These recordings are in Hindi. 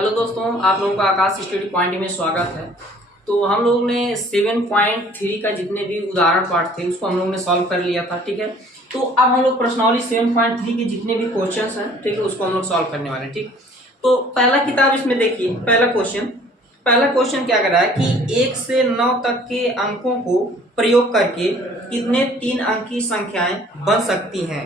हेलो दोस्तों, आप लोगों का आकाश स्टडी पॉइंट में स्वागत है। तो हम लोगों ने 7.3 का जितने भी उदाहरण पाठ थे उसको हम लोगों ने सॉल्व कर लिया था। ठीक है, तो अब हम लोग प्रश्नावली 7.3 के जितने भी क्वेश्चंस हैं, ठीक है, उसको हम लोग सॉल्व करने वाले हैं। ठीक, तो पहला किताब इसमें देखिए, पहला क्वेश्चन क्या कर रहा है कि 1 से 9 तक के अंकों को प्रयोग करके कितने 3 अंक की संख्याएं बन सकती हैं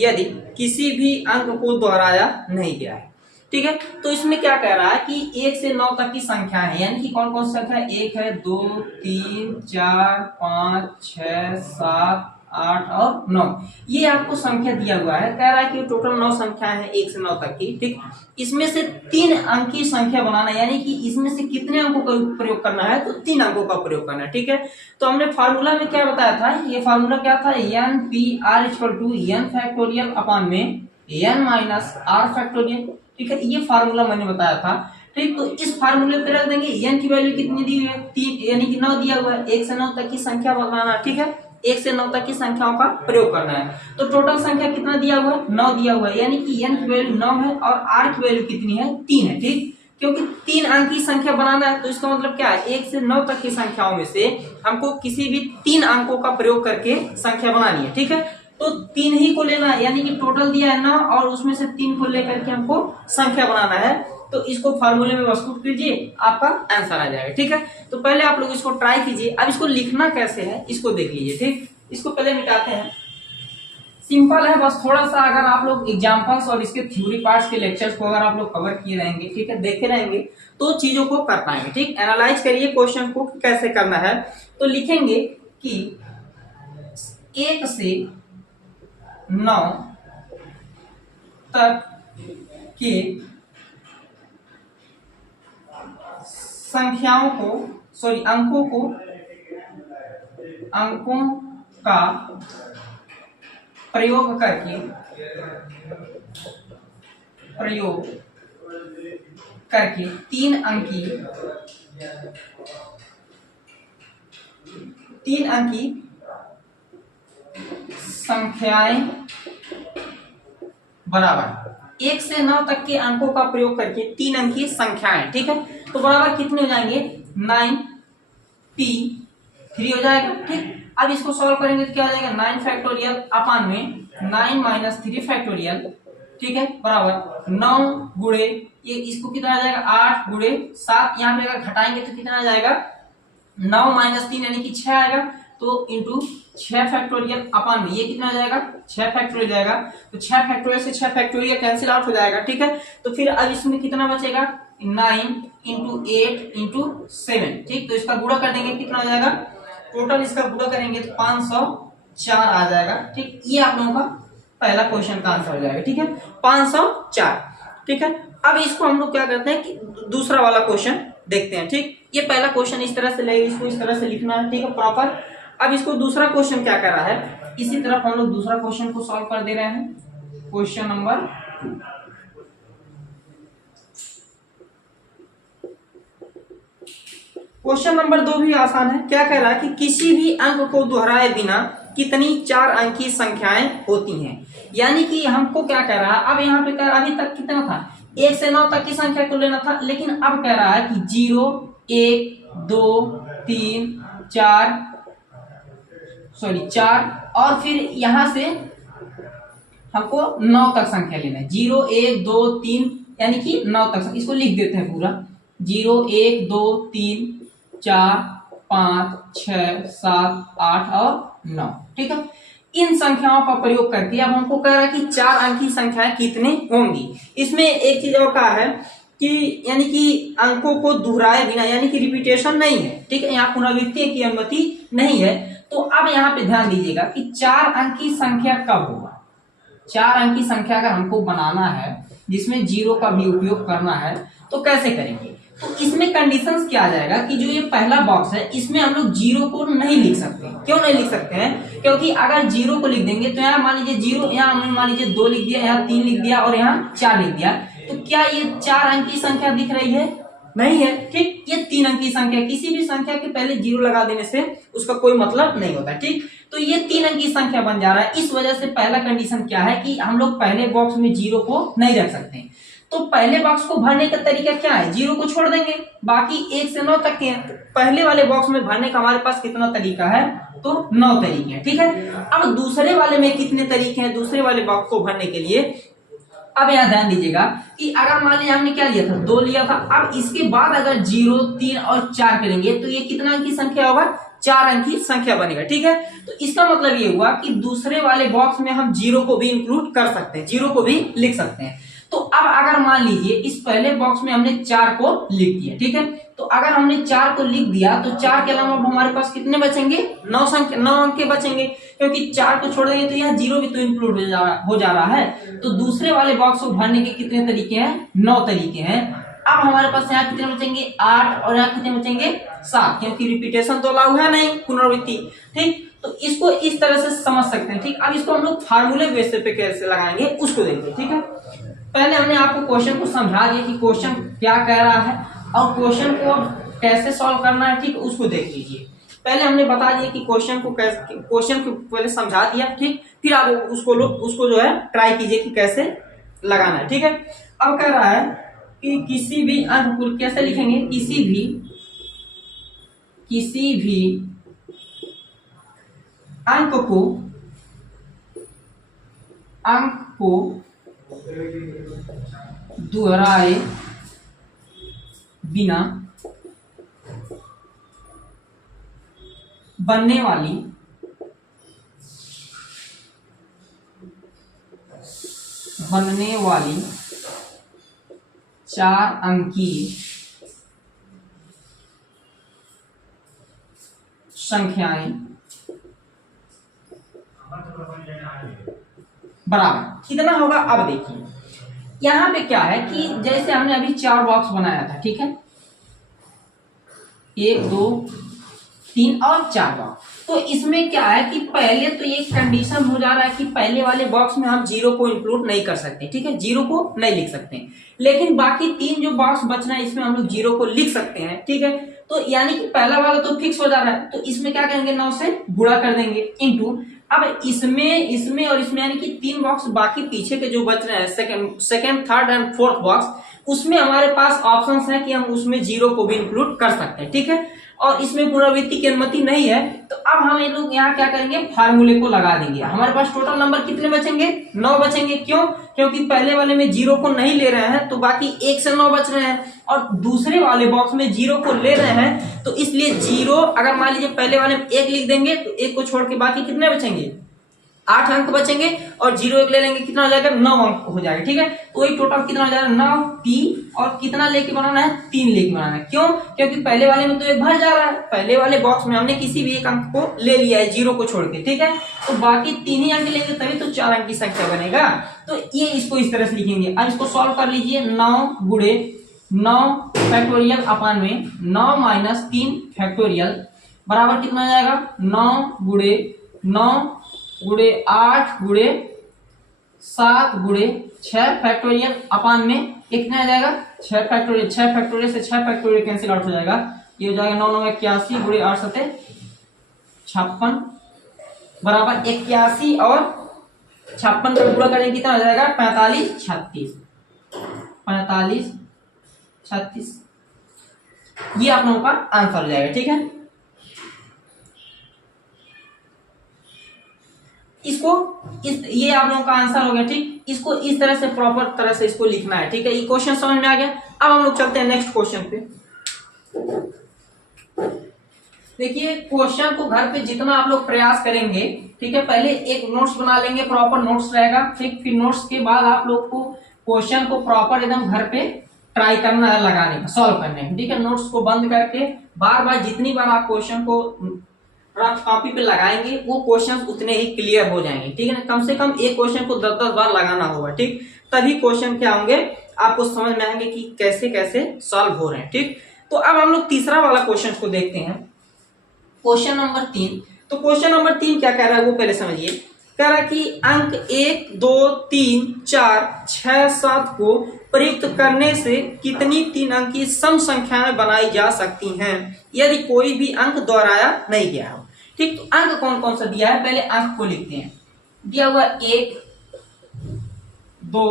यदि किसी भी अंक को दोहराया नहीं गया है। ठीक है, तो इसमें क्या कह रहा है कि 1 से 9 तक की संख्या है, यानी कि कौन कौन सी संख्या है? 1 है, 2, 3, 4, 5, 6, 7, 8 और 9। ये आपको संख्या दिया हुआ है। कह रहा है कि टोटल 9 संख्या है 1 से 9 तक की। ठीक, इसमें से 3 अंक की संख्या बनाना, यानी कि इसमें से कितने अंकों का प्रयोग करना है? तो 3 अंकों का प्रयोग करना है। ठीक है, तो हमने फार्मूला में क्या बताया था? ये फार्मूला क्या था? n p r n factorial upon में n माइनस r फैक्टोरियल। ठीक है, ये फार्मूला मैंने बताया था। ठीक, तो इस फार्मूले पे रख देंगे। n की वैल्यू कितनी दी हुई है? 3, यानी कि 9 दिया हुआ है। 1 से 9 तक की संख्या बनाना। ठीक है, 1 से 9 तक की संख्याओं का प्रयोग करना है। तो टोटल संख्या कितना दिया हुआ है? 9 दिया हुआ है, यानी कि n की वैल्यू 9 है और r की वैल्यू कितनी है? 3 है। ठीक, क्योंकि 3 अंक की संख्या बनाना है, तो इसका मतलब क्या है? 1 से 9 तक की संख्याओं में से हमको किसी भी 3 अंकों का प्रयोग करके संख्या बनानी है। ठीक है, तो 3 ही को लेना है, यानी कि टोटल दिया है 9 और उसमें से 3 को लेकर के हमको संख्या बनाना है। तो इसको फार्मूले में प्रस्तुत कीजिए, आपका आंसर आ जाएगा। ठीक है, तो पहले आप लोग इसको ट्राई कीजिए। अब इसको लिखना कैसे है इसको देख लीजिए। ठीक, इसको पहले मिटाते हैं। सिंपल है, बस थोड़ा सा अगर आप लोग एग्जांपल्स और इसके थ्योरी पार्ट्स के लेक्चर्स को अगर आप लोग कवर किए रहेंगे, ठीक है, देखे रहेंगे, तो चीजों को कर पाएंगे। ठीक, एनालाइज करिए क्वेश्चन को कैसे करना है। तो लिखेंगे कि 1 से 9 तक के संख्याओं को, अंकों का प्रयोग करके 3 अंकी संख्याएं बराबर 1 से 9 तक के अंकों का प्रयोग करके 3 अंकी संख्याएं। ठीक है, तो बराबर कितने हो जाएंगे? 9p3 हो जाएगा। ठीक, अब इसको सॉल्व करेंगे तो क्या हो जाएगा? 9 फैक्टोरियल अपॉन में 9 माइनस 3 फैक्टोरियल। ठीक है, बराबर 9 गुणे ये, इसको कितना आ जाएगा? 8 गुणे 7। यहाँ पे अगर घटाएंगे तो कितना आ जाएगा? 9 माइनस 3 यानी कि 6 आएगा। तो इंटू 6 फैक्टोरियल अपॉन में ये कितना आ जाएगा? 6 फैक्टोरियल जाएगा। तो 6 फैक्टोरियल से 6 फैक्टोरियल कैंसिल आउट हो जाएगा। ठीक है, तो फिर अब इसमें कितना बचेगा? 9 इंटू 8 इंटू 7। ठीक, तो इसका गुणा कर देंगे, कितना आ जाएगा? टोटल इसका गुणा करेंगे तो 504 आ जाएगा। ठीक, ये आप लोगों का पहला क्वेश्चन का आंसर हो जाएगा। ठीक है, 504। ठीक है, अब इसको हम लोग क्या करते हैं कि दूसरा वाला क्वेश्चन देखते हैं। ठीक, ये पहला क्वेश्चन इस तरह से ले, इसको इस तरह से लिखना है। ठीक है, प्रॉपर। अब इसको दूसरा क्वेश्चन क्या कर रहा है, इसी तरफ हम लोग दूसरा क्वेश्चन को सॉल्व कर दे रहे हैं। क्वेश्चन नंबर 2 भी आसान है। क्या कह रहा है कि किसी भी अंक को दोहराए बिना कितनी 4 अंकी संख्याएं होती हैं। यानी कि हमको क्या कह रहा है, अब यहाँ पे कह रहा, अभी तक कितना था? 1 से 9 तक की संख्या को लेना था, लेकिन अब कह रहा है कि 0, 1, 2, 3, 4 और फिर यहां से हमको 9 तक संख्या लेना है। 0, 1, 2, 3 यानी कि 9 तक। इसको लिख देते हैं पूरा। 0, 1, 2, 3, 4, 5, 6, 7, 8 और 9। ठीक है, इन संख्याओं का प्रयोग करके अब हमको कह रहा है कि 4 अंकी संख्याएं कितनी होंगी। इसमें एक चीज और कहा है कि यानी कि अंकों को दोहराए बिना, यानी कि रिपीटेशन नहीं है। ठीक है, यहाँ पुनरावृत्ति की अनुमति नहीं है। तो अब यहाँ पे ध्यान दीजिएगा कि 4 अंकी संख्या कब होगा? 4 अंकी संख्या अगर हमको बनाना है जिसमें 0 का भी उपयोग करना है, तो कैसे करेंगे? तो इसमें कंडीशंस क्या आ जाएगा कि जो ये पहला बॉक्स है इसमें हम लोग 0 को नहीं लिख सकते। क्यों नहीं लिख सकते हैं? क्योंकि अगर 0 को लिख देंगे तो यहाँ मान लीजिए 0, यहाँ मान लीजिए 2 लिख दिया, यहाँ 3 लिख दिया और यहाँ 4 लिख दिया, तो क्या ये 4 अंकी संख्या दिख रही है? नहीं है। ठीक, ये 3 अंकी संख्या, किसी भी संख्या के पहले 0 लगा देने से उसका कोई मतलब नहीं होता। ठीक, तो ये 3 अंकी संख्या बन जा रहा है। इस वजह से पहला कंडीशन क्या है कि हम लोग पहले बॉक्स में 0 को नहीं रख सकते। तो पहले बॉक्स को भरने का तरीका क्या है, 0 को छोड़ देंगे, बाकी 1 से 9 तक के हैं। तो पहले वाले बॉक्स में भरने का हमारे पास कितना तरीका है, तो 9 तरीके हैं, ठीक है। अब दूसरे वाले में कितने तरीके हैं दूसरे वाले बॉक्स को भरने के लिए। अब यहाँ ध्यान दीजिएगा कि अगर मान लीजिए हमने क्या लिया था, 2 लिया था, अब इसके बाद अगर 0, 3 और 4 करेंगे तो ये कितना अंक की संख्या होगा, 4 अंक की संख्या बनेगा, ठीक है। तो इसका मतलब ये हुआ कि दूसरे वाले बॉक्स में हम 0 को भी इंक्लूड कर सकते हैं, 0 को भी लिख सकते हैं। तो अब अगर मान लीजिए इस पहले बॉक्स में हमने 4 को लिख दिया, ठीक है, तो अगर हमने 4 को लिख दिया तो 4 के अलावा हमारे पास कितने बचेंगे, 9 अंक के बचेंगे, क्योंकि 4 को छोड़ देंगे तो यहाँ 0 भी तो इंक्लूड हो जा रहा है। तो दूसरे वाले बॉक्स को भरने के कितने तरीके हैं, 9 तरीके हैं। अब हमारे पास यहाँ कितने बचेंगे, 8, और यहाँ कितने बचेंगे, 7, क्योंकि रिपीटेशन तो अलाउ है नहीं, पुनरावृत्ति, ठीक। तो इसको इस तरह से समझ सकते हैं, ठीक। अब इसको हम लोग फार्मूले बेस पे कैसे लगाएंगे उसको देखिए, ठीक है। पहले हमने आपको क्वेश्चन को समझा दिया कि क्वेश्चन क्या कह रहा है और क्वेश्चन को कैसे सॉल्व करना है, ठीक, उसको देख लीजिए। पहले हमने बता दिया कि क्वेश्चन को पहले समझा दिया, ठीक, फिर आप उसको जो है ट्राई कीजिए कि कैसे लगाना है, ठीक है। अब कह रहा है कि किसी भी अंक को कैसे लिखेंगे, किसी भी अंक को दोहराए बिना बनने वाली चार अंकी संख्याएं बराबर कितना होगा। अब देखिए यहाँ पे क्या है कि जैसे हमने अभी 4 बॉक्स बनाया था, ठीक है, 1, 2, 3 और 4 बॉक्स। तो इसमें क्या है कि पहले तो ये कंडीशन हो जा रहा है कि पहले वाले बॉक्स में हम 0 को इंक्लूड नहीं कर सकते, ठीक है, 0 को नहीं लिख सकते, लेकिन बाकी 3 जो बॉक्स बच रहा है इसमें हम लोग 0 को लिख सकते हैं, ठीक है। तो यानी कि पहला वाला तो फिक्स हो जा रहा है, तो इसमें क्या करेंगे, 9 से गुणा कर देंगे इंटू। अब इसमें और इसमें यानी कि 3 बॉक्स बाकी पीछे के जो बच रहे हैं second, third and fourth box, उसमें हमारे पास ऑप्शंस है कि हम उसमें 0 को भी इंक्लूड कर सकते हैं, ठीक है। और इसमें पुनरावृत्ति की अनुमति नहीं है। तो अब हम ये लोग यहाँ क्या करेंगे, फार्मूले को लगा देंगे। हमारे पास टोटल नंबर कितने बचेंगे, 9 बचेंगे। क्यों, क्योंकि पहले वाले में 0 को नहीं ले रहे हैं तो बाकी 1 से 9 बच रहे हैं, और दूसरे वाले बॉक्स में 0 को ले रहे हैं, तो इसलिए 0 अगर मान लीजिए पहले वाले में 1 लिख देंगे तो 1 को छोड़ के बाकी कितने बचेंगे, 8 अंक बचेंगे, और 0 1 ले लेंगे, कितना हो जाएगा, 9 अंक हो जाएगा, ठीक है। तो वही टोटल कितना हो जाएगा, 9 p, और कितना लेके बनाना है, 3 लेके बनाना है। क्यों, क्योंकि पहले वाले में तो 1 भर जा रहा है, पहले वाले बॉक्स में हमने किसी भी एक अंक को ले लिया है 0 को छोड़ के, ठीक है। तो बाकी 3 ही अंक लेंगे तभी तो 4 अंक की संख्या बनेगा। तो ये इसको इस तरह से लिखेंगे। अब इसको सॉल्व कर लीजिए, 9 गुणे 9 फैक्टोरियल अपान में 9 माइनस 3 फैक्टोरियल बराबर कितना आ जाएगा, 9 गुणे 9 गुणे 8 गुणे 7 गुणे 6 फैक्टोरियल अपान में कितना आ जाएगा, 6 फैक्टोरियल। 6 फैक्टोरियल से 6 फैक्टोरियल कैंसिल आउट हो जाएगा, ये हो जाएगा 9 9 81 गुणे 8 7 56 बराबर 81, और 56 का गुणा करेंगे कितना हो जाएगा, 45 36 45 36। ये आप लोगों का आंसर हो जाएगा, ठीक है। ये आप लोगों का आंसर हो गया, ठीक। इसको इस तरह से प्रॉपर तरह से इसको लिखना है, ठीक है। ये क्वेश्चन समझ में आ गया। अब हम लोग चलते हैं नेक्स्ट क्वेश्चन पे। देखिए क्वेश्चन को घर पे जितना आप लोग प्रयास करेंगे, ठीक है, पहले एक नोट्स बना लेंगे, प्रॉपर नोट्स रहेगा, ठीक। फिर नोट्स के बाद आप लोग को क्वेश्चन को प्रॉपर एकदम घर पे ट्राई करना है, लगाने का, सॉल्व करने का, ठीक है। नोट्स को बंद करके बार बार जितनी बार आप क्वेश्चन को रफ कॉपी पे लगाएंगे वो क्वेश्चन उतने ही क्लियर हो जाएंगे, ठीक है ना। कम से कम एक क्वेश्चन को 10-10 बार लगाना होगा, ठीक। तभी क्वेश्चन क्या होंगे आपको समझ में आएंगे कि कैसे कैसे सॉल्व हो रहे हैं, ठीक। तो अब हम लोग तीसरा वाला क्वेश्चन को देखते हैं, क्वेश्चन नंबर 3। तो क्वेश्चन नंबर 3 क्या कह रहा है वो पहले समझिए। कह रहा है कि अंक 1 2 3 4 6 7 को प्रयुक्त करने से कितनी 3 अंक की सम संख्याएं बनाई जा सकती हैं यदि कोई भी अंक दोहराया नहीं गया हो, ठीक। तो अंक कौन कौन सा दिया है, पहले अंक को लिखते हैं। दिया हुआ 1 2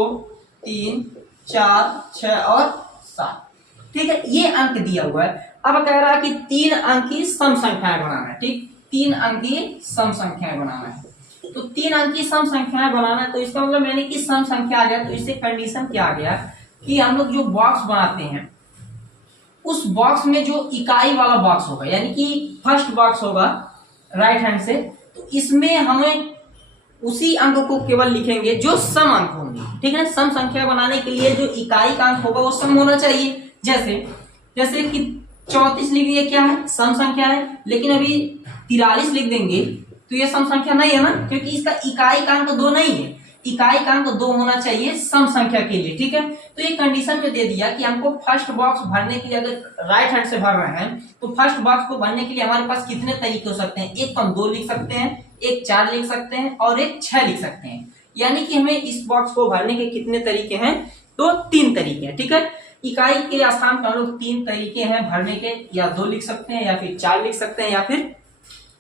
3 4, 6 और 7। ठीक है, ये अंक दिया हुआ है। अब कह रहा है कि 3 अंक की सम संख्याएं बनाना है। ठीक, 3 अंक की सम संख्याएं बनाना है। तो 3 अंक की सम संख्याएं बनाना है, तो इसका मतलब मैंने कि सम संख्या आ गया, तो इससे कंडीशन क्या आ गया कि हम लोग जो बॉक्स बनाते हैं उस बॉक्स में जो इकाई वाला बॉक्स होगा, यानी कि फर्स्ट बॉक्स होगा राइट हैंड से, तो इसमें हमें उसी अंक को केवल लिखेंगे जो सम अंक होंगे। ठीक है, सम संख्या बनाने के लिए जो इकाई का अंक होगा वो सम होना चाहिए। जैसे कि 34 लिख दिए, क्या है, सम संख्या है, लेकिन अभी 43 लिख देंगे तो ये सम संख्या नहीं है ना, क्योंकि इसका इकाई का अंक 2 नहीं है। इकाई का अंक 2 होना चाहिए सम संख्या के लिए। ठीक है, तो ये कंडीशन में दे दिया कि हमको फर्स्ट बॉक्स भरने के लिए, अगर राइट हैंड से भर रहे हैं तो फर्स्ट बॉक्स को भरने के लिए हमारे पास कितने तरीके हो सकते हैं। एक तो हम 2 लिख सकते हैं, एक 4 लिख सकते हैं और एक 6 लिख सकते हैं। यानी कि हमें इस बॉक्स को भरने के कितने तरीके हैं, तो 3 तरीके हैं। ठीक है, इकाई के स्थान पर हम लोग 3 तरीके हैं भरने के, या 2 लिख सकते हैं, या फिर 4 लिख सकते हैं, या फिर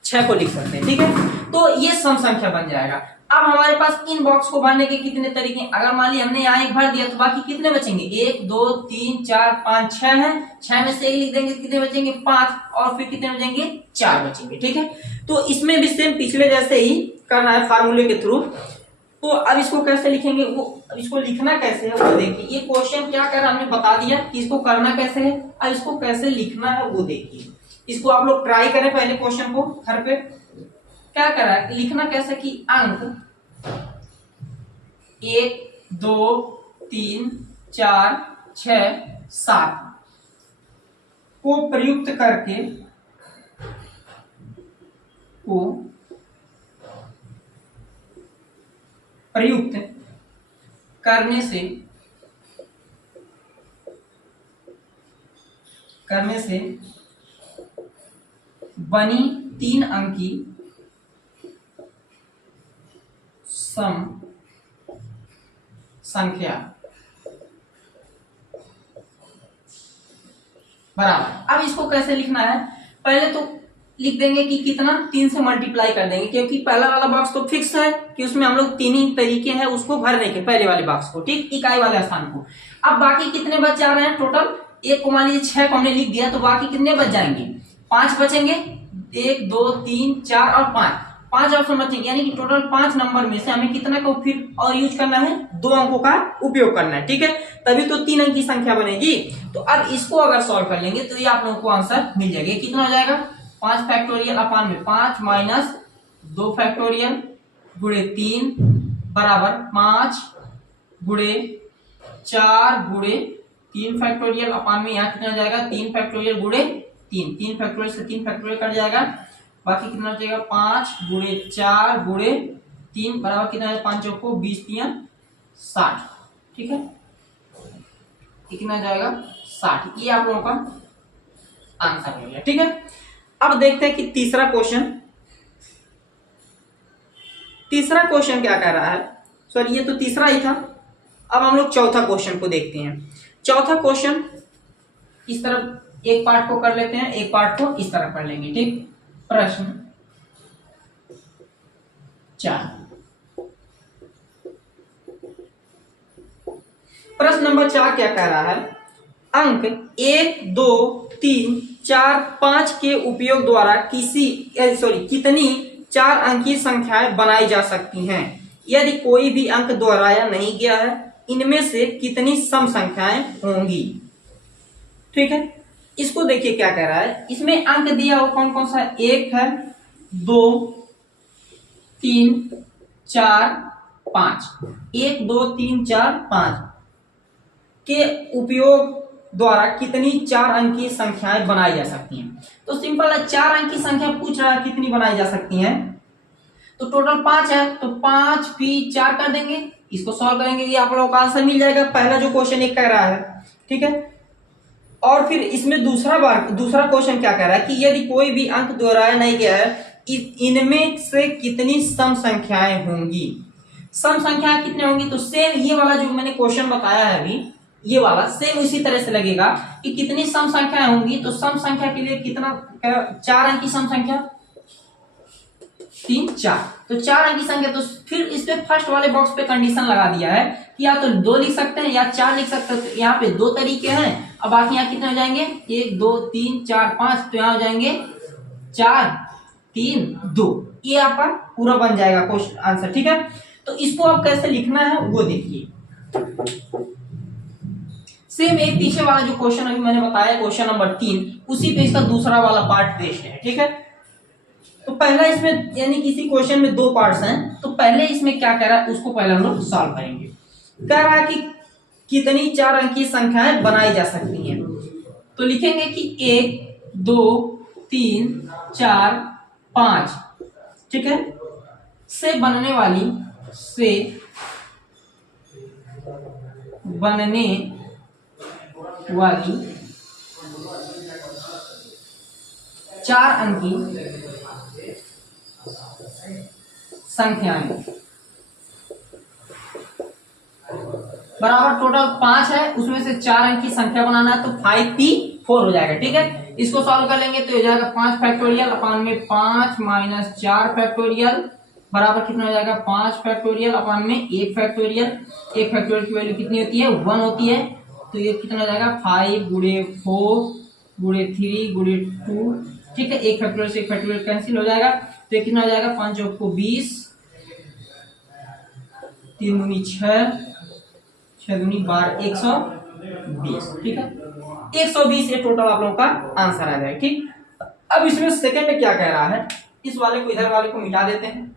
6 को लिख सकते हैं। ठीक है, तो ये सम संख्या बन जाएगा। अब हमारे पास इन बॉक्स को भरने के कितने तरीके हैं, अगर मान लिया हमने यहाँ एक भर दिया तो बाकी कितने बचेंगे, 1 2 3 4 5 6 है। 6 में से एक लिख देंगे, कितने बचेंगे, 5, और फिर कितने बचेंगे, 4 बचेंगे। ठीक है, तो इसमें भी सेम पिछले जैसे ही करना है फार्मूले के थ्रू। तो अब इसको कैसे लिखेंगे, वो इसको लिखना कैसे है वो देखिए। ये क्वेश्चन क्या कर हमने बता दिया कि इसको करना कैसे है, अब इसको कैसे लिखना है वो देखिए। इसको आप लोग ट्राई करें पहले क्वेश्चन को घर पे। क्या करा है, लिखना कैसे कि अंक 1 2 3 4 6 7 को प्रयुक्त करने से बनी 3 अंकी सम संख्या बराबर। अब इसको कैसे लिखना है, पहले तो लिख देंगे कि कितना, 3 से मल्टीप्लाई कर देंगे, क्योंकि पहला वाला बॉक्स तो फिक्स है कि उसमें हम लोग 3 ही तरीके हैं उसको भरने के, पहले वाले बॉक्स को। ठीक, इकाई वाले स्थान को। अब बाकी कितने बच जा रहे हैं टोटल, एक को मान लीजिए 6 को हमने लिख दिया, तो बाकी कितने बच जाएंगे, 5 बचेंगे। 1 2 3 4 और 5 ऑप्शन बचेंगे, यानी कि टोटल 5 नंबर में से हमें कितना का फिर और यूज करना है, 2 अंकों का उपयोग करना है। ठीक है, तभी तो 3 अंक की संख्या बनेगी। तो अब इसको अगर सॉल्व कर लेंगे तो ये आप लोगों को आंसर मिल जाएगा। कितना हो जाएगा, 5 फैक्टोरियल अपान में 5 माइनस 2 फैक्टोरियल गुणे 3 बराबर 5 गुणे 4 गुणे 3 फैक्टोरियल अपान में यहाँ कितना हो जाएगा, 3 फैक्टोरियल गुणे 3 फैक्टोरियल से 3 फैक्टोरियल कट जाएगा, बाकी कितना बचेगा, 5 गुणे 4 गुणे 3 बराबर कितना है, 5 चौको 20 3 60। ठीक है, कितना जाएगा, 60। ये आप लोगों का आंसर हो गया। ठीक है, अब देखते हैं कि तीसरा क्वेश्चन क्या कह रहा है। सॉरी, ये तो तीसरा ही था। अब हम लोग चौथा क्वेश्चन को देखते हैं। चौथा क्वेश्चन इस तरफ एक पार्ट को कर लेते हैं, एक पार्ट को इस तरफ कर लेंगे। ठीक, प्रश्न 4, प्रश्न नंबर 4 क्या कह रहा है, अंक 1 2 3 4 5 के उपयोग द्वारा कितनी 4 अंकीय संख्याएं बनाई जा सकती हैं। यदि कोई भी अंक दोहराया नहीं गया है, इनमें से कितनी सम संख्याएं होंगी। ठीक है, इसको देखिए क्या कह रहा है, इसमें अंक दिया हो कौन कौन सा, 1 है, 2 3 4 5, 1 2 3 4 5 के उपयोग द्वारा कितनी 4 अंकीय संख्याएं बनाई जा सकती हैं। तो सिंपल है, 4 अंकीय संख्या पूछ रहा है कितनी बनाई जा सकती हैं, तो टोटल 5 है, तो 5 भी 4 कर देंगे, इसको सॉल्व करेंगे, ये आप लोगों का आंसर मिल जाएगा। पहला जो क्वेश्चन एक कह रहा है। ठीक है, और फिर इसमें दूसरा क्वेश्चन क्या कह रहा है कि यदि कोई भी अंक दोहराया नहीं गया है, इनमें से कितनी सम संख्याएं होंगी। सम संख्याएं कितने होंगी, तो सेम ये वाला जो मैंने क्वेश्चन बताया है अभी, ये वाला सेम इसी तरह से लगेगा कि कितनी सम संख्याएं होंगी। तो सम संख्या के लिए कितना, 4 अंक की सम संख्या, 3 4, तो 4 अंक की संख्या। तो फिर इस पे फर्स्ट वाले बॉक्स पे कंडीशन लगा दिया है कि या तो 2 लिख सकते हैं या 4 लिख सकते हैं। तो यहाँ पे 2 तरीके हैं। अब बाकी यहाँ कितने हो जाएंगे, 1 2 3 4 5, तो यहाँ हो जाएंगे 4 3 2, ये आपका पूरा बन जाएगा क्वेश्चन आंसर। ठीक है, तो इसको आप कैसे लिखना है वो देखिए। सेम एक पीछे वाला जो क्वेश्चन अभी मैंने बताया, क्वेश्चन नंबर 3, उसी पे इसका दूसरा वाला पार्ट बेस्ड है। ठीक है, तो पहला इसमें यानी किसी क्वेश्चन में 2 पार्ट्स हैं, तो पहले इसमें क्या कह रहा है उसको पहले हम लोग सॉल्व करेंगे। कह रहा है कि कितनी 4 अंक की संख्याएं बनाई जा सकती हैं। तो लिखेंगे कि 1 2 3 4 5, ठीक है, से बनने वाली 4 अंकी संख्याएं बराबर टोटल 5 है, उसमें से 4 अंक की संख्या बनाना है, तो 5p4 हो जाएगा। ठीक है, इसको सॉल्व कर लेंगे तो हो जाएगा 5 फैक्टोरियल अपान में 5 माइनस 4 फैक्टोरियल बराबर कितना हो जाएगा 5 फैक्टोरियल अपान में 1 फैक्टोरियल। 1 फैक्टोरियल की वैल्यू कितनी होती है 1 होती है, तो ये कितना हो जाएगा 5 गुणे 4 गुणे 3 गुणे 2। ठीक है, 1 फैक्टोरियल से 1 फैक्टोरियल कैंसिल हो जाएगा, तो ये कितना हो जाएगा 5 चौक को 20, 3 दूनी 6, 6 दूनी 12, 120। ठीक है, 120 ये टोटल आप लोगों का आंसर आ जाएगा। ठीक, अब इसमें सेकंड में क्या कह रहा है, इस वाले को इधर वाले को मिटा देते हैं।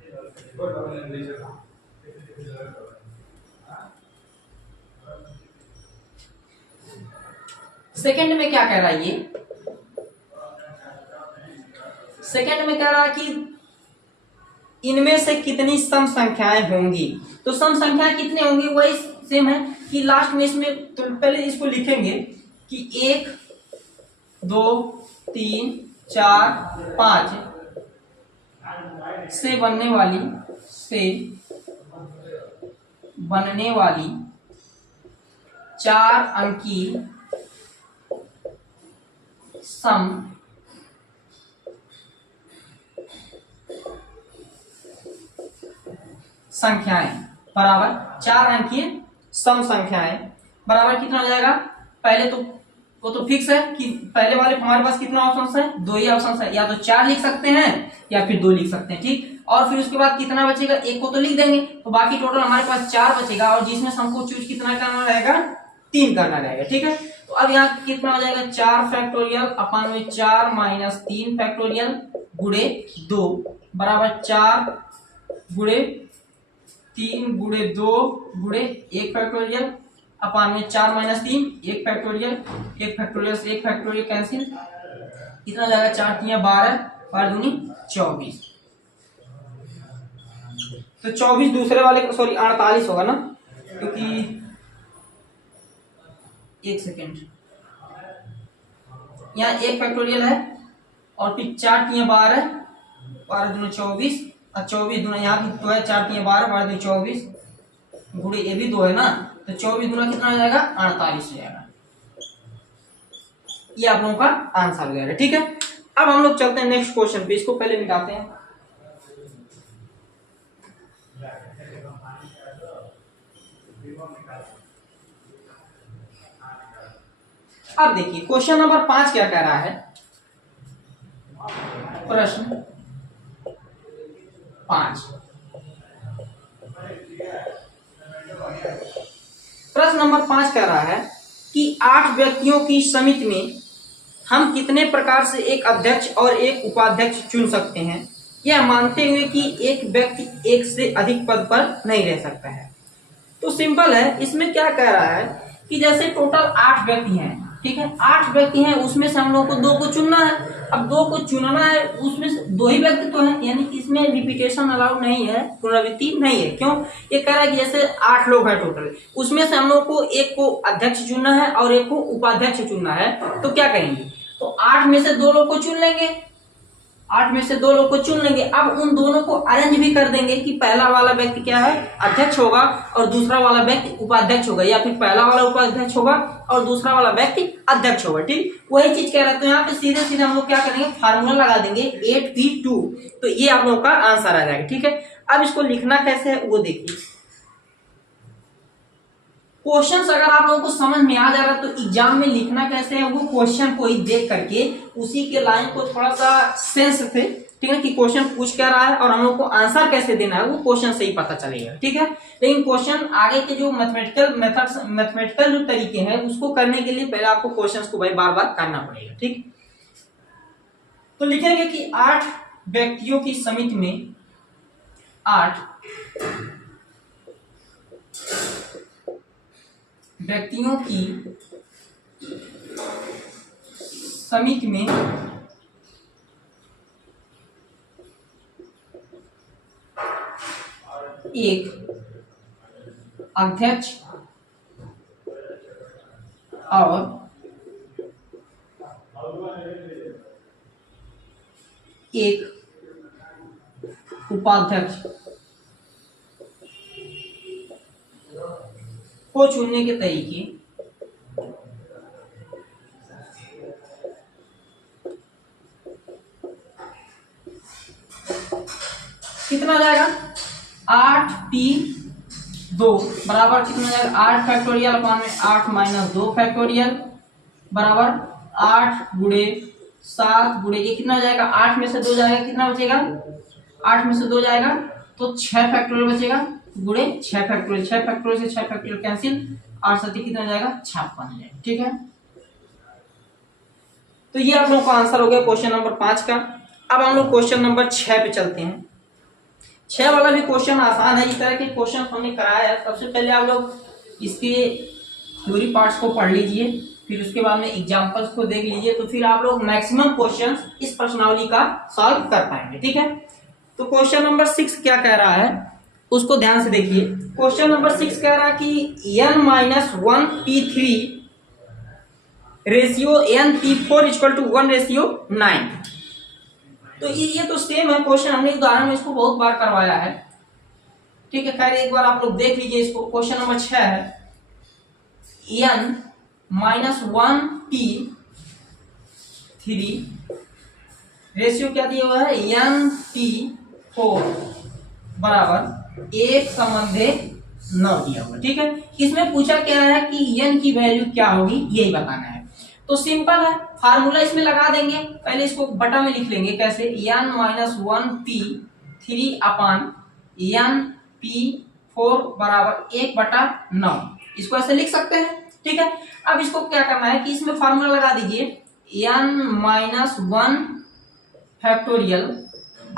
सेकंड में क्या कह रहा है, ये सेकंड में कह रहा है कि इनमें से कितनी सम संख्याएं होंगी। तो सम संख्याएं कितने होंगी वही सेम है कि लास्ट में इसमें, तो पहले इसको लिखेंगे कि 1 2 3 4 5 से बनने वाली 4 अंकी सम संख्याएं बराबर 4 अंकीय सम संख्याएं बराबर कितना हो जाएगा। पहले तो वो तो फिक्स है कि पहले वाले हमारे पास कितना ऑप्शन है, 2 ही ऑप्शन है, या तो 4 लिख सकते हैं या फिर 2 लिख सकते हैं। ठीक, और फिर उसके बाद कितना बचेगा, 1 को तो लिख देंगे, तो बाकी टोटल हमारे पास 4 बचेगा, और जिसमें हमको चूज कितना करना रहेगा 3 करना रहेगा। ठीक है, तो अब यहाँ कितना हो जाएगा 4 फैक्टोरियल अपान में 4 माइनस 3 फैक्टोरियल गुणे 2 बराबर 4 गुणे 3 गुणे 2 गुणे 1 फैक्टोरियल अपान में 4 माइनस 3 1 फैक्टोरियल, 1 फैक्टोरियल से 1 फैक्टोरियल कैंसिल, कितना जाएगा 4 3 12 12 दूनी 24, तो 24 दूसरे वाले को सॉरी 48 होगा ना, क्योंकि एक सेकेंड यहाँ 1 फैक्टोरियल है और फिर 4 3 12 12 दूनी 24 और 24 दूना यहाँ भी 2 है, 4 3 12 12 दूनी 24 गुणे ये भी 2 है ना, तो 24 दूना कितना हो जाएगा 48 हो जाएगा। ये आप लोगों का आंसर हो जाएगा। ठीक है, अब हम लोग चलते हैं नेक्स्ट क्वेश्चन पे, इसको पहले मिटाते हैं। अब देखिए क्वेश्चन नंबर 5 क्या कह रहा है, प्रश्न 5 प्रश्न नंबर 5 कह रहा है कि 8 व्यक्तियों की समिति में हम कितने प्रकार से एक अध्यक्ष और एक उपाध्यक्ष चुन सकते हैं, यह मानते हुए कि एक व्यक्ति एक से अधिक पद पर नहीं रह सकता है। तो सिंपल है, इसमें क्या कह रहा है कि जैसे टोटल 8 व्यक्ति हैं, ठीक है, 8 व्यक्ति हैं, उसमें से हम लोग को 2 को चुनना है। अब 2 को चुनना है, उसमें से 2 ही व्यक्ति तो है, यानी कि इसमें रिपीटेशन अलाउड नहीं है, पुनरावृत्ति नहीं है। क्यों, ये कह रहा है कि जैसे 8 लोग हैं टोटल, उसमें से हम लोग को एक को अध्यक्ष चुनना है और एक को उपाध्यक्ष चुनना है, तो क्या करेंगे, तो 8 में से 2 लोग को चुन लेंगे, 8 में से 2 लोग को चुन लेंगे। अब उन दोनों को अरेंज भी कर देंगे कि पहला वाला व्यक्ति क्या है, अध्यक्ष होगा और दूसरा वाला व्यक्ति उपाध्यक्ष होगा, या फिर पहला वाला उपाध्यक्ष होगा और दूसरा वाला व्यक्ति अध्यक्ष होगा। ठीक, वही चीज कह रहा है। तो यहाँ पे सीधे सीधे हम लोग क्या करेंगे, फार्मूला लगा देंगे 8p2, तो ये आप लोगों का आंसर आ जाएगा। ठीक है, अब इसको लिखना कैसे है वो देखिए। क्वेश्चंस अगर आप लोगों को समझ में आ जा रहा है तो एग्जाम में लिखना कैसे है, वो क्वेश्चन को ही देख करके उसी के लाइन को थोड़ा सा सेंस से, ठीक है, कि क्वेश्चन पूछ क्या रहा है और हम लोग को आंसर कैसे देना है वो क्वेश्चन से ही पता चलेगा। ठीक है, लेकिन क्वेश्चन आगे के जो मैथमेटिकल जो तरीके हैं उसको करने के लिए पहले आपको क्वेश्चन को भाई बार बार करना पड़ेगा। ठीक, तो लिखेंगे कि 8 व्यक्तियों की समिति में 8 व्यक्तियों की समिति में एक अध्यक्ष और एक उपाध्यक्ष को चुनने के तरीके कितना जाएगा, 8p2 बराबर कितना जाएगा, 8 फैक्टोरियल अपान में 8 माइनस 2 फैक्टोरियल बराबर 8 गुणे 7 गुणे ये कितना जाएगा, 8 में से 2 जाएगा, कितना बचेगा, 8 में से 2 जाएगा तो 6 फैक्टोरियल बचेगा गुणे 6 फैक्टोरियल, 6 फैक्टोरियल से 6 फैक्टोरियल कैंसिल, 8 7 कितना जाएगा, 56 जाएगा। ठीक है, तो ये आप लोगों का आंसर हो गया क्वेश्चन नंबर 5 का। अब हम लोग क्वेश्चन नंबर 6 पे चलते हैं। 6 वाला भी क्वेश्चन आसान है, इस तरह के क्वेश्चन हमने कराया है। सबसे पहले आप लोग इसके थ्योरी पार्ट्स को पढ़ लीजिए, फिर उसके बाद में एग्जांपल्स को देख लीजिए, तो फिर आप लोग मैक्सिमम क्वेश्चंस इस प्रश्नावली का सॉल्व कर पाएंगे। ठीक है, तो क्वेश्चन नंबर 6 क्या कह रहा है उसको ध्यान से देखिए। क्वेश्चन नंबर 6 कह रहा है कि n-1p3 ratio n-p4 equal to 1:9। तो ये तो सेम है क्वेश्चन, हमने उदाहरण में इसको बहुत बार करवाया है। ठीक है, खैर एक बार आप लोग देख लीजिए इसको। क्वेश्चन नंबर 6 है n-1p3 रेशियो क्या दिया हुआ है, n-p4 बराबर 1:9 दिया हुआ। ठीक है, इसमें पूछा क्या है कि n की वैल्यू क्या होगी यही बताना है। तो सिंपल है, फार्मूला इसमें लगा देंगे। पहले इसको बटा में लिख लेंगे, कैसे, n-1p3 अपान n-p4 बराबर 1/9, इसको ऐसे लिख सकते हैं। ठीक है, अब इसको क्या करना है कि इसमें फार्मूला लगा दीजिए, n-1 फैक्टोरियल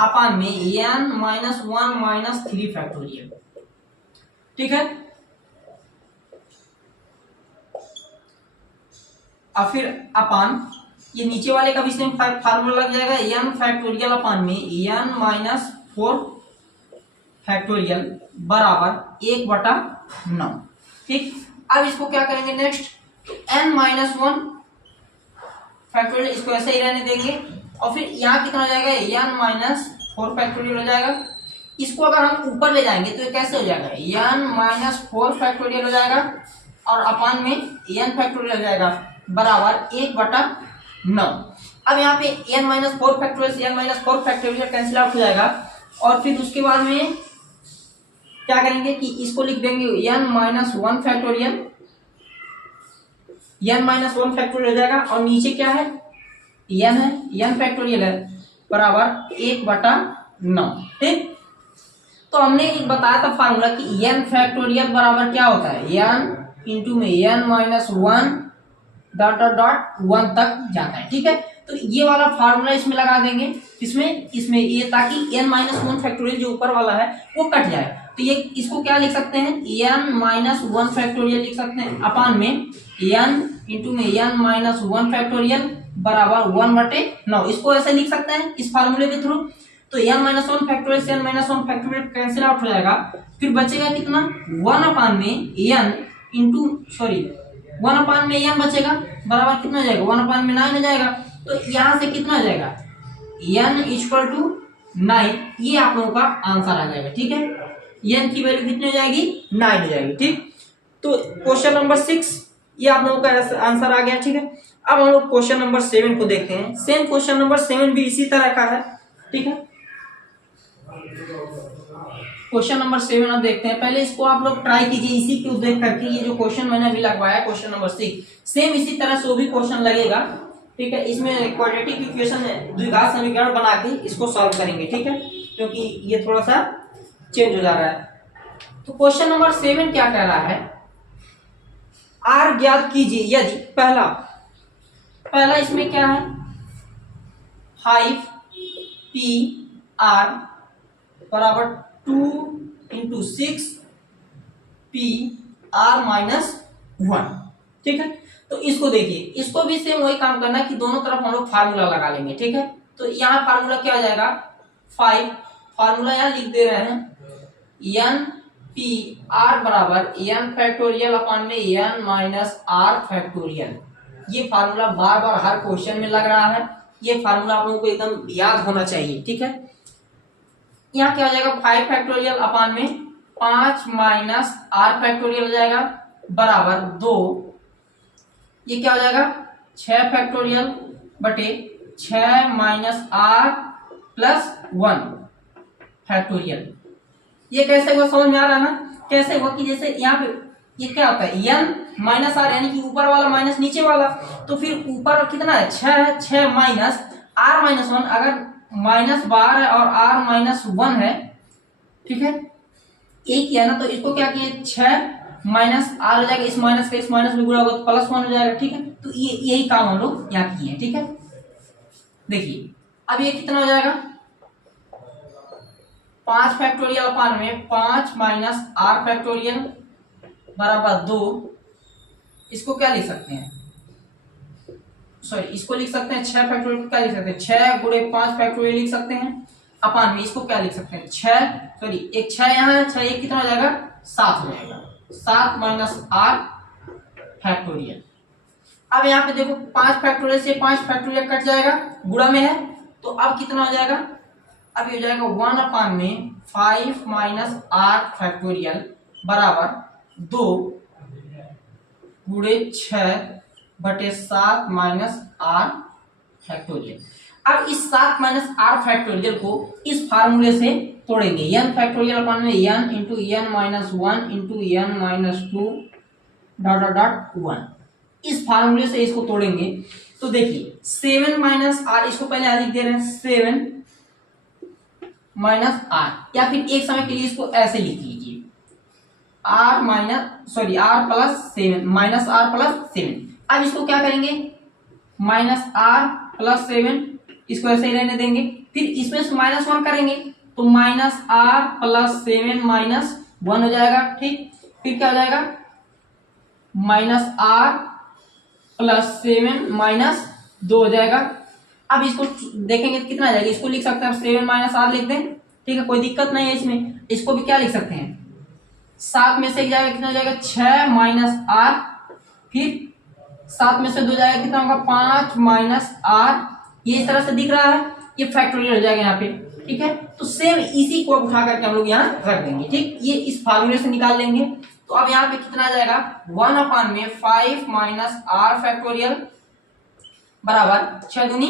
अपान में n-1 - 3 फैक्टोरियल। ठीक है, और फिर अपान ये नीचे वाले का भी सेम फार्मूला लग जाएगा, n फैक्टोरियल अपान में n-4 फैक्टोरियल बराबर 1/9। ठीक, अब इसको क्या करेंगे नेक्स्ट, n-1 फैक्टोरियल इसको ऐसे ही रहने देंगे, और फिर यहाँ कितना हो जाएगा, n-4 फैक्टोरियल हो जाएगा। इसको अगर हम ऊपर ले जाएंगे तो ये कैसे हो जाएगा, n-4 फैक्टोरियल हो जाएगा और अपान में n फैक्टोरियल हो जाएगा बराबर 1/9। अब यहाँ पे n-4 फैक्टोरियल से n-4 फैक्टोरियल कैंसिल आउट हो जाएगा, और फिर उसके बाद में क्या करेंगे कि इसको लिख देंगे n-1 फैक्टोरियल, n-1 फैक्टोरियल हो जाएगा, और नीचे क्या है, n है, n फैक्टोरियल है बराबर 1/9। ठीक, तो हमने एक बताया था फार्मूला कि n फैक्टोरियल बराबर क्या होता है, n इंटू में n-1 डॉट डॉट डॉट 1 तक जाता है। ठीक है, तो ये वाला फार्मूला इसमें लगा देंगे, इसमें ये, ताकि n-1 फैक्टोरियल जो ऊपर वाला है वो कट जाए। तो ये इसको क्या लिख सकते हैं, n-1 फैक्टोरियल लिख सकते हैं अपान में n इंटू में n-1 फैक्टोरियल बराबर 1/9। इसको ऐसे लिख सकते हैं इस फार्मूले के थ्रू। तो n-1 फैक्टोरियल से n-1 फैक्टोरियल कैंसिल आउट हो जाएगा, फिर बचेगा कितना, 1/n इंटू 1/n बचेगा बराबर कितना हो जाएगा, 1/9 हो जाएगा। तो यहाँ से कितना हो जाएगा, n इक्वल टू 9, ये आप लोगों का आंसर आ जाएगा। ठीक है, n की वैल्यू कितनी हो जाएगी, 9 हो जाएगी। ठीक, तो क्वेश्चन नंबर 6 ये आप लोगों का आंसर आ गया। ठीक है, अब हम लोग क्वेश्चन नंबर 7 को देखते हैं। सेम क्वेश्चन नंबर 7 भी इसी तरह का है। ठीक है, क्वेश्चन नंबर 7 अब देखते हैं। पहले इसको आप लोग ट्राई कीजिए इसी को देख करके। ये जो क्वेश्चन मैंने अभी लगवाया क्वेश्चन नंबर 6, सेम इसी तरह से वो भी क्वेश्चन लगेगा। ठीक है, इसमें क्वाड्रेटिक इक्वेशन द्विघात समीकरण बना के इसको सॉल्व करेंगे। ठीक है, क्योंकि ये थोड़ा सा चेंज हो जा रहा है। तो क्वेश्चन नंबर 7 क्या कह रहा है, आर ज्ञात कीजिए यदि पहला इसमें क्या है, 5p r बराबर 2 इंटू 6p r माइनस 1। ठीक है, तो इसको देखिए, इसको भी सेम वही काम करना है कि दोनों तरफ हम लोग फार्मूला लगा लेंगे। ठीक है, तो यहाँ फार्मूला क्या आ जाएगा, 5, फार्मूला यहाँ लिख दे रहे हैं, n p r बराबर n फैक्टोरियल अपॉन में n माइनस r फैक्टोरियल। ये फार्मूला बार बार हर क्वेश्चन में लग रहा है, ये फार्मूला आप लोगों को एकदम याद होना चाहिए। ठीक है, यहाँ क्या हो जाएगा, 5 फैक्टोरियल अपॉन में 5 माइनस r फैक्टोरियल हो जाएगा बराबर 2, ये क्या हो जाएगा 6 फैक्टोरियल बटे 6 माइनस r प्लस 1 फैक्टोरियल। ये कैसे हुआ समझ में आ रहा है ना, कैसे हुआ कि जैसे यहाँ पे ये क्या होता है n माइनस r, यानी कि ऊपर वाला माइनस नीचे वाला, तो फिर ऊपर कितना है 6 है, 6 माइनस r माइनस 1, अगर माइनस 12 है और r माइनस 1 है। ठीक है, एक किया ना, तो इसको क्या किए 6 माइनस r हो जाएगा, इस माइनस का इस माइनस में गुणा होगा तो प्लस 1 हो जाएगा। ठीक है, तो ये यही काम हम लोग यहाँ किए। ठीक है, देखिए अब ये कितना हो जाएगा, 5 फैक्टोरियल अपान में 5 माइनस r फैक्टोरियल बराबर 2। इसको क्या लिख सकते हैं, सॉरी इसको लिख सकते हैं 6 फैक्टोरियल, क्या लिख सकते हैं 6 गुणे 5 फैक्टोरियल लिख सकते हैं, अपान में इसको क्या लिख सकते हैं 6, सॉरी एक 6 यहाँ है, 6 एक कितना हो जाएगा 7 हो जाएगा, 7 माइनस r फैक्टोरियल। अब यहाँ पे देखो 5 फैक्टोरियल से 5 फैक्टोरियल कट जाएगा, गुणा में है, तो अब कितना हो जाएगा, अब ये हो जाएगा 1 अपान में 5 माइनस r फैक्टोरियल बराबर 2 गुणे 6 बटे 7 माइनस r फैक्टोरियल। अब इस 7 माइनस r फैक्टोरियल को इस फार्मूले से तोड़ेंगे, n फैक्टोरियल अपान में n into n minus 1 into n minus 2 dot dot dot 1, इस फार्मूले से इसको तोड़ेंगे। तो देखिए 7 माइनस r, इसको पहले लिख दे रहे हैं 7 माइनस r, या फिर एक समय के लिए इसको ऐसे लिख लीजिए r minus sorry r plus 7 minus r plus 7। अब इसको क्या करेंगे माइनस r प्लस 7, इसको ऐसे ही रहने देंगे, फिर इसमें से माइनस 1 करेंगे तो माइनस r प्लस 7 माइनस 1 हो जाएगा। ठीक, फिर क्या हो जाएगा माइनस r प्लस 7 माइनस 2 हो जाएगा। अब इसको देखेंगे तो कितना आ जाएगा, इसको लिख सकते हैं 7 माइनस r लिख दें। ठीक है, कोई दिक्कत नहीं है इसमें, इसको भी क्या लिख सकते हैं 7 में से एक जाएगा कितना हो जाएगा 6 माइनस r, फिर 7 में से 2 जाएगा कितना होगा 5 माइनस r, ये इस तरह से दिख रहा है, ये फैक्टोरियल हो जाएगा यहाँ पे। ठीक है, तो सेम इसी को उठा करके हम लोग यहाँ रख देंगे। ठीक, ये इस फार्मूले से निकाल लेंगे। तो अब यहाँ पे कितना आ जाएगा 1 अपान में 5 माइनस r फैक्टोरियल बराबर 6 दूनी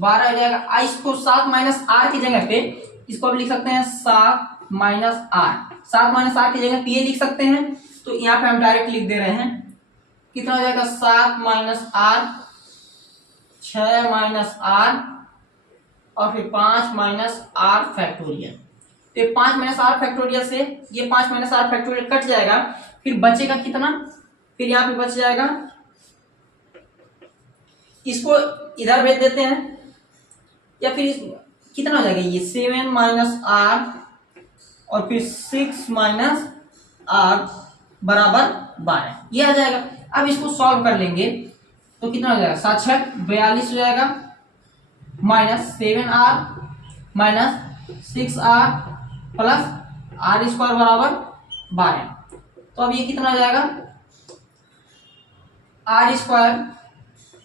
12 हो जाएगा। इसको 7 माइनस r की जगह पे इसको अब लिख सकते हैं 7 माइनस r, 7 माइनस r की जगह पे ये लिख सकते हैं, तो यहाँ पे हम डायरेक्ट लिख दे रहे हैं, कितना हो जाएगा 7 माइनस r, 6 माइनस r और फिर 5 माइनस r फैक्टोरियल। तो 5 माइनस r फैक्टोरियल से ये 5 माइनस r फैक्टोरियल कट जाएगा, फिर बचेगा कितना, फिर यहाँ पे बच जाएगा, इसको इधर भेज देते हैं, या फिर कितना हो जाएगा ये 7 माइनस r और फिर 6 माइनस r बराबर 12, ये आ जाएगा। अब इसको सॉल्व कर लेंगे तो कितना हो जाएगा 7 6 42 हो जाएगा, minus 7r minus 6r plus r square बराबर 12। तो अब ये कितना हो जाएगा r square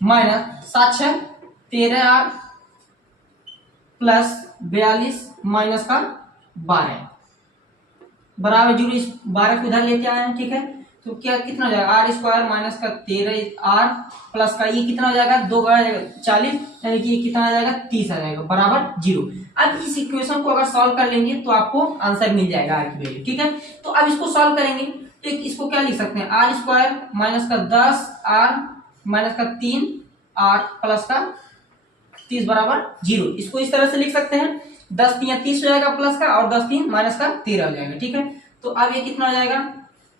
minus 7 6 13r plus 42 minus का 12 बराबर 0। इस 12 को इधर लेके आए हैं, ठीक है। तो क्या कितना हो जाएगा, आर स्क्वायर माइनस का 13 आर प्लस का ये कितना हो जाएगा, 2 आ जाएगा 40, यानी कि ये कितना आ जाएगा 30 आ जाएगा बराबर 0। अब इस इक्वेशन को अगर सॉल्व कर लेंगे तो आपको आंसर मिल जाएगा आर की वैल्यू, ठीक है। तो अब इसको सॉल्व करेंगे तो इसको क्या लिख सकते हैं, आर स्क्वायर माइनस का 10 आर माइनस का 3 आर प्लस का 30 बराबर 0। इसको इस तरह से लिख सकते हैं, 10 3 30 हो जाएगा प्लस का, और 10 3 माइनस का 13 हो जाएगा, ठीक है। तो अब ये कितना हो जाएगा,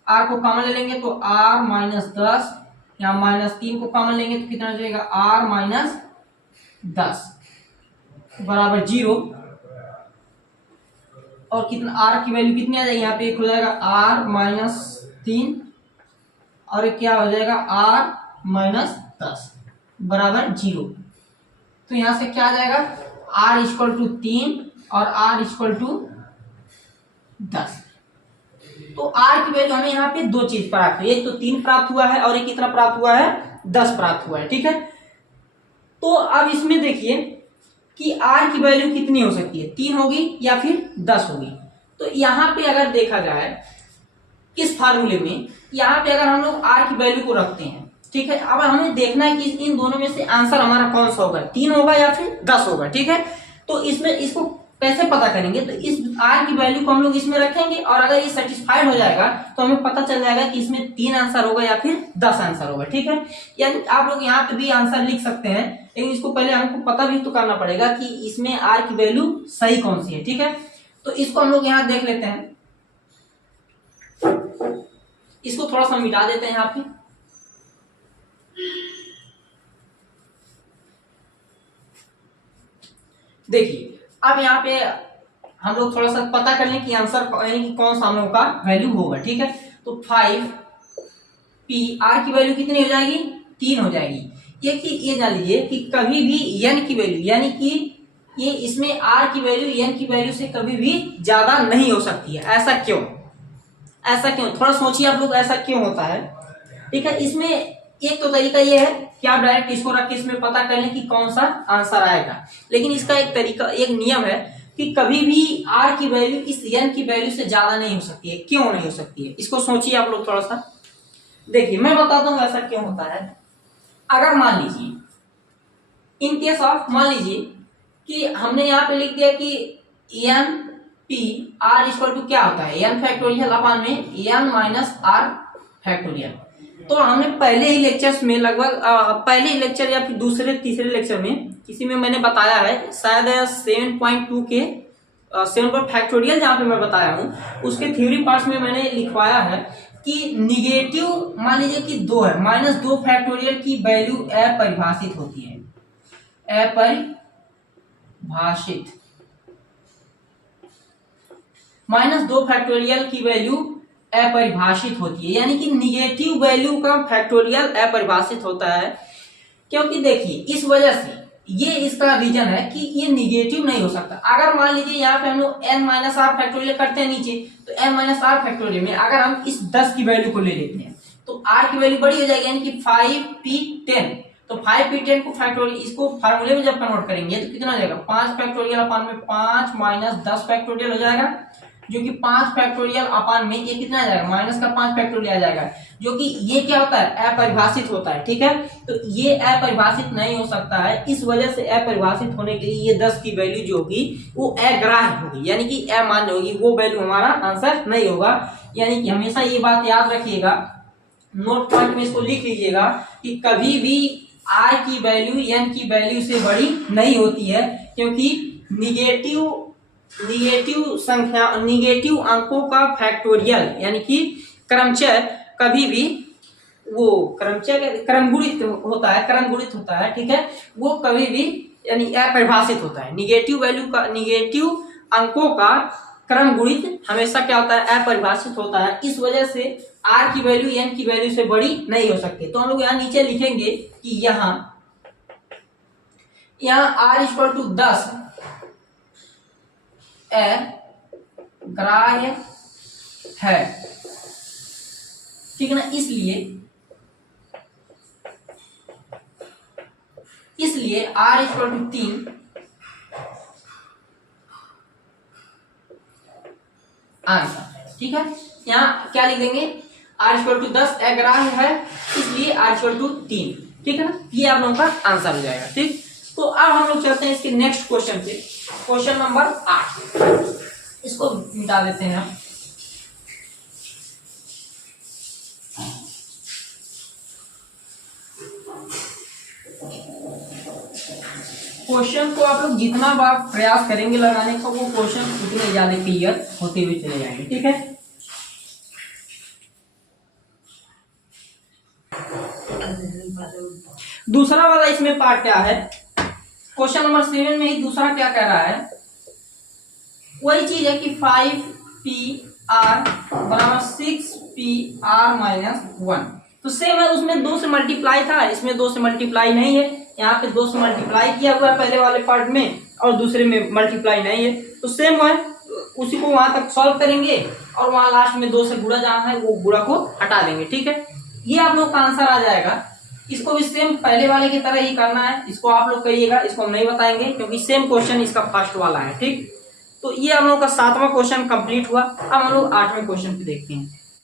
आर को कॉमन ले लेंगे तो आर माइनस 10, यहाँ माइनस 3 को कॉमन लेंगे तो कितना हो जाएगा, आर माइनस 10 बराबर 0। और कितना आर की वैल्यू कितनी आ जाएगी, यहाँ पे एक हो जाएगा आर माइनस 3 और एक क्या हो जाएगा आर माइनस 10 बराबर 0। तो यहां से क्या आ जाएगा, आर इक्वल टू 3 और आर इक्वल टू 10। तो आर की वैल्यू हमें यहाँ पे दो चीज प्राप्त हुई, एक तो 3 प्राप्त हुआ है और एक कितना प्राप्त हुआ है, 10 प्राप्त हुआ है, ठीक है। तो अब इसमें देखिए कि आर की वैल्यू कितनी हो सकती है, 3 होगी या फिर 10 होगी। तो यहाँ पे अगर देखा जाए इस फार्मूले में, यहाँ पे अगर हम लोग आर की वैल्यू को रखते हैं, ठीक है। अब हमें देखना है कि इन दोनों में से आंसर हमारा कौन सा होगा, 3 होगा या फिर 10 होगा, ठीक है। तो इसमें इसको कैसे पता करेंगे, तो इस आर की वैल्यू को हम लोग इसमें रखेंगे और अगर ये सेटिस्फाइड हो जाएगा तो हमें पता चल जाएगा कि इसमें 3 आंसर होगा या फिर 10 आंसर होगा, ठीक है। यानी आप लोग यहाँ पे भी आंसर लिख सकते हैं, लेकिन इसको पहले हमको पता भी तो करना पड़ेगा कि इसमें आर की वैल्यू सही कौन सी है, ठीक है। तो इसको हम लोग यहाँ देख लेते हैं, इसको थोड़ा सा मिटा देते हैं यहाँ पे। देखिए अब यहाँ पे हम लोग थोड़ा सा पता कर लें कि आंसर यानी कि कौन सा हम लोगों का वैल्यू होगा, ठीक है। तो 5 पी आर की वैल्यू कितनी हो जाएगी, 3 हो जाएगी। ये जान लीजिए कि कभी भी एन की वैल्यू यानी कि ये इसमें आर की वैल्यू एन की वैल्यू से कभी भी ज्यादा नहीं हो सकती है। ऐसा क्यों, ऐसा क्यों, थोड़ा सोचिए आप लोग, ऐसा क्यों होता है, ठीक है। इसमें एक तो तरीका ये है कि आप डायरेक्ट इसको रख के इसमें पता कर लें कि कौन सा आंसर आएगा, लेकिन इसका एक तरीका, एक नियम है कि कभी भी आर की वैल्यू इस एन की वैल्यू से ज्यादा नहीं हो सकती है। क्यों नहीं हो सकती है, इसको सोचिए आप लोग थोड़ा सा। देखिए मैं बताता हूं ऐसा क्यों होता है। अगर मान लीजिए इन केस ऑफ, मान लीजिए कि हमने यहाँ पे लिख दिया कि N P R equal to क्या होता है, एन फैक्टोरियल अपान में एन माइनस आर फैक्टोरियल। तो हमने पहले ही लेक्चर्स में लगभग पहले ही लेक्चर या फिर दूसरे तीसरे लेक्चर में किसी में मैंने बताया है, शायद 7.2 के 7 फैक्टोरियल जहां पे मैं बताया हूं उसके थ्योरी पार्ट्स में मैंने लिखवाया है कि निगेटिव मान लीजिए कि 2 है, -2 फैक्टोरियल की वैल्यू अपरिभाषित होती है, अपरिभाषित। -2 फैक्टोरियल की वैल्यू अपरिभाषित होती है, यानी कि निगेटिव वैल्यू का फैक्टोरियल अपरिभाषित होता है। क्योंकि देखिए इस वजह से ये इसका रीजन है कि ये निगेटिव नहीं हो सकता। अगर मान लीजिए यहाँ पे हम लोग n माइनस आर फैक्टोरियल करते हैं नीचे, तो n माइनस आर फैक्टोरियल में अगर हम इस 10 की वैल्यू को ले लेते हैं तो r की वैल्यू बड़ी हो जाएगी, यानी कि 5p10। तो 5p10 को फैक्टोरियल, इसको फार्मूले में जब कन्वर्ट करेंगे तो कितना हो जाएगा, 5 फैक्टोरियल अपान में 5 माइनस 10 फैक्टोरियल हो जाएगा, जो कि 5 फैक्टोरियल अपान में ये कितना आ जाएगा, माइनस का 5 फैक्टोरियल आ जाएगा, जो कि ये क्या होता है, अपरिभाषित होता है, ठीक है। तो ये अपरिभाषित नहीं हो सकता है, इस वजह से अपरिभाषित होने के लिए ये 10 की वैल्यू जो होगी वो अग्राह्य होगी, यानी कि अमान्य होगी, वो वैल्यू हमारा आंसर नहीं होगा। यानी कि हमेशा ये बात याद रखिएगा, नोट पॉइंट में इसको लिख लीजिएगा कि कभी भी आर की वैल्यू एन की वैल्यू से बड़ी नहीं होती है, क्योंकि निगेटिव संख्या, निगेटिव अंकों का फैक्टोरियल यानी कि क्रमचय कभी भी वो क्रमगुणित होता है, क्रमगुणित होता है, ठीक है। वो कभी भी यानी अपरिभाषित होता है। निगेटिव वैल्यू का, निगेटिव अंकों का क्रमगुणित हमेशा क्या होता है, अपरिभाषित होता है। इस वजह से आर की वैल्यू एन की वैल्यू से बड़ी नहीं हो सकती। तो हम लोग यहाँ नीचे लिखेंगे कि यहाँ आर इक्वल टू 10 अग्राह्य है, ठीक है ना। इसलिए आर इक्वल टू 3 आंसर। ठीक है, यहाँ क्या लिख देंगे, r=10 अग्राह्य है इसलिए r=3। ठीक है ना, ये आप लोगों का आंसर हो जाएगा। ठीक, तो अब हम लोग चलते हैं इसके नेक्स्ट क्वेश्चन पे, क्वेश्चन नंबर 8। इसको मिटा देते हैं हम। क्वेश्चन को आप लोग जितना बार प्रयास करेंगे लगाने का, वो क्वेश्चन उतने ज्यादा क्लियर होते हुए चले जाएंगे। ठीक है, दूसरा वाला इसमें पार्ट क्या है, क्वेश्चन नंबर 7 में ही दूसरा क्या कह रहा है, वही चीज है कि 5pr बराबर 6pr-1। तो सेम है, उसमें 2 से मल्टीप्लाई था, इसमें 2 से मल्टीप्लाई नहीं है। यहाँ पे 2 से मल्टीप्लाई किया हुआ है पहले वाले पार्ट में और दूसरे में मल्टीप्लाई नहीं है, तो सेम है, उसी को वहां तक सॉल्व करेंगे और वहां लास्ट में 2 से गुणा जहां है वो गुणा को हटा देंगे। ठीक है, ये आप लोग का आंसर आ जाएगा। इसको भी सेम पहले वाले की तरह ही करना है, इसको आप लोग करिएगा, इसको हम नहीं बताएंगे क्योंकि सेम क्वेश्चन इसका फर्स्ट वाला है। ठीक, तो ये हम लोग का 7वां क्वेश्चन कंप्लीट हुआ। अब हम लोग 8वें क्वेश्चन पे देखते हैं।